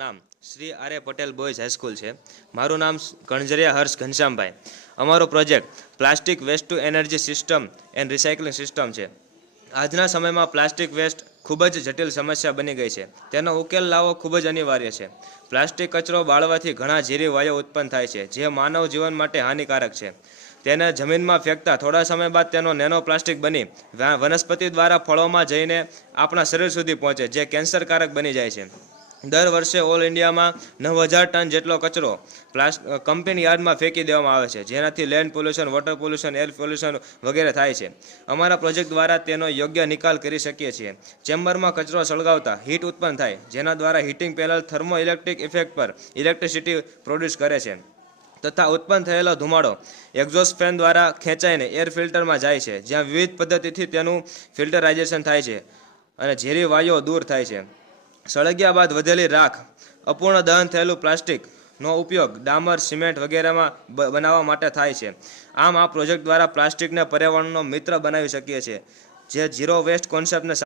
નામ Shri R A Patel boys high school છે. મારું નામ કણજરિયા હર્ષ ઘનશ્યામભાઈ. અમારો project plastic waste to energy system and recycling system છે. આજના સમયમાં પ્લાસ્ટિક વેસ્ટ ખૂબ જ જટિલ સમસ્યા બની ગઈ છે. તેનો ઉકેલ લાવવો ખૂબ જ અનિવાર્ય છે. પ્લાસ્ટિક કચરો બાળવાથી ઘણા ઝેરી વાયુઓ ઉત્પન્ન થાય છે, જે માનવ જીવન માટે હાનિકારક છે. તેને જમીનમાં ફેંકતા થોડા સમય બાદ તેનો નેનો પ્લાસ્ટિક બની વનસ્પતિ દ્વારા ફળોમાં જઈને આપણા શરીર સુધી પહોંચે, જે કેન્સરકારક બની જાય છે. દર વર્ષે ઓલ ઇન્ડિયામાં 9,000 ટન જેટલો કચરો કંપની યાર્ડમાં ફેંકી દેવામાં આવે છે, જેનાથી land pollution, water pollution, air pollution વગેરે થાય છે. અમારા પ્રોજેક્ટ દ્વારા તેનો યોગ્ય નિકાલ કરી શકીએ છીએ. ચેમ્બરમાં કચરો સળગાવતા હીટ ઉત્પન્ન થાય, જેના દ્વારા heating panel thermo electric effect પર ઇલેક્ટ્રિસિટી પ્રોડ્યુસ કરે છે તથા ઉત્પન્ન થયેલો ધુમાડો એક્ઝોસ્ટ ફેન દ્વારા ખેંચાઈને એર ફિલ્ટરમાં જાય છે, જ્યાં વિવિધ પદ્ધતિથી તેનું ફિલ્ટરાઇઝેશન થાય છે અને ઝેરી વાયુઓ દૂર થાય છે. સળગ્યા બાદ વધેલી રાખ, અપૂર્ણ દહન થયેલું પ્લાસ્ટિકનો ઉપયોગ ડામર, સિમેન્ટ વગેરેમાં બનાવવા માટે થાય છે. આમ આ પ્રોજેક્ટ દ્વારા પ્લાસ્ટિકને પર્યાવરણનો મિત્ર બનાવી શકીએ છીએ, જે ઝીરો વેસ્ટ કોન્સેપ્ટને